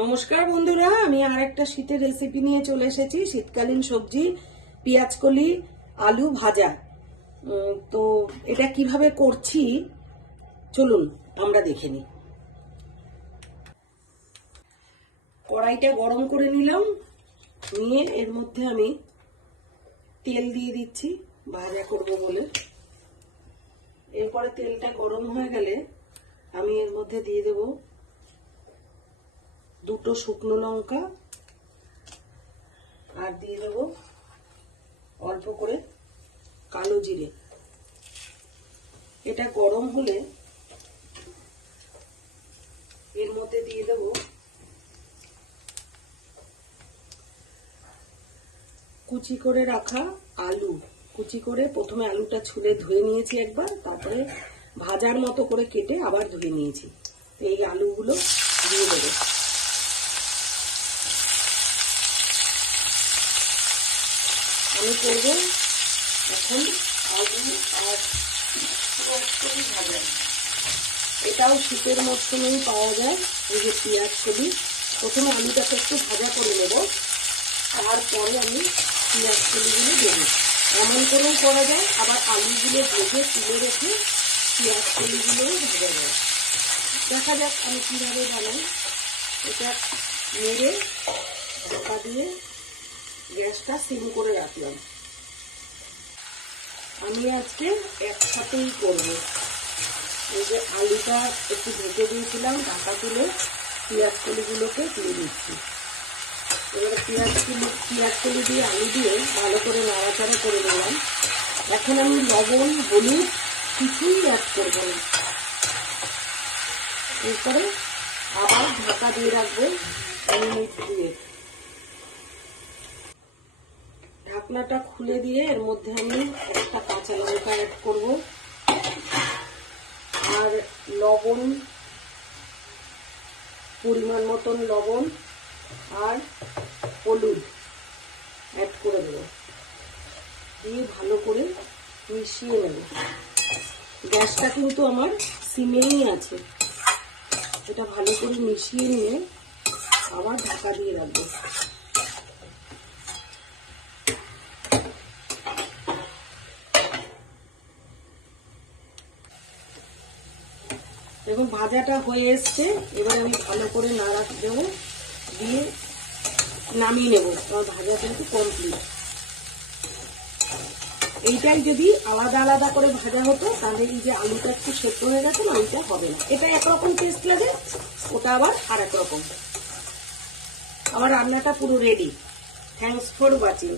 নমস্কার বন্ধুরা, আমি আর একটা শীতের রেসিপি নিয়ে চলে এসেছি। শীতকালীন সবজি পেঁয়াজকলি আলু ভাজা। তো এটা কীভাবে করছি? চলুন, আমরা দেখে নিই। কড়াইটা গরম করে নিলাম। নিয়ে এর মধ্যে আমি তেল দিয়ে দিচ্ছি, ভাজা করব বলে। এরপরে তেলটা গরম হয়ে গেলে আমি এর মধ্যে দিয়ে দেবো দুটো শুকনো লঙ্কা আর দিয়ে দেব অল্প করে কালো জিরে। এটা গরম হলে এর মধ্যে দিয়ে দেব কুচি করে রাখা আলু। কুচি করে প্রথমে আলুটা ছুলে ধুয়ে নিয়েছি একবার, তারপরে ভাজার মতো করে কেটে আবার ধুয়ে নিয়েছি। এই আলুগুলো দিয়ে দেবো। আমি করব। এখন আলু আর পেঁয়াজকলি ভাজা। এটাও শীতের মরশুমেই পাওয়া যায়, এই যে পেঁয়াজ কলি। প্রথমে আলুটাকে একটু ভাজা করে নেব। তারপরে আমি পেঁয়াজ কলিগুলো দেবো। এমন করেও করা যায়, আবার আলুগুলো ভেজে তুলে রেখে পেঁয়াজ কলিগুলোও ভাজা যায়। দেখা যাক আমি কীভাবে বানাই। এটা নেড়ে ঢাকা দিয়ে গ্যাসটা সিম করে রাখলাম। আমি আজকে একসাথেই করব। এই যে আলুটা একটু ঢেকে দিয়েছিলাম ঢাকা তুলে পেঁয়াজ কলিগুলোকে দিয়ে দিচ্ছি। এবার পেঁয়াজ কলি পেঁয়াজ কলি দিয়ে আলু দিয়ে ভালো করে নাড়াচাড়া করে নিলাম। এখন আমি লবণ, হলুদ কিছুই অ্যাড করব না। এরপরে আবার ঢাকা দিয়ে রাখব মিনিট দিয়ে ঢাকনাটা খুলে দিয়ে এর মধ্যে আমি একটা কাঁচা লঙ্কা অ্যাড করব। আর লবণ, পরিমাণ মতন লবণ আর হলুদ অ্যাড করে দেবো। দিয়ে ভালো করে মিশিয়ে নেব। গ্যাসটা কিন্তু আমার সিমেই আছে। এটা ভালো করে মিশিয়ে নিয়ে আবার ঢাকা দিয়ে রাখব। দেখুন, ভাজাটা হয়ে এসছে। এবার আমি ভালো করে নাড়া দেবো, দিয়ে নামিয়ে নেব। আমার ভাজা কিন্তু কমপ্লিট এইটাই যদি আলাদা আলাদা করে ভাজা হতো, তাহলে এই যে আলুটা একটু সেদ্ধ হয়ে গেছে এইটা হবে না। এটা একরকম টেস্ট লাগে, ওটা আবার আর এক রকম আমার রান্নাটা পুরো রেডি থ্যাংকস ফর ওয়াচিং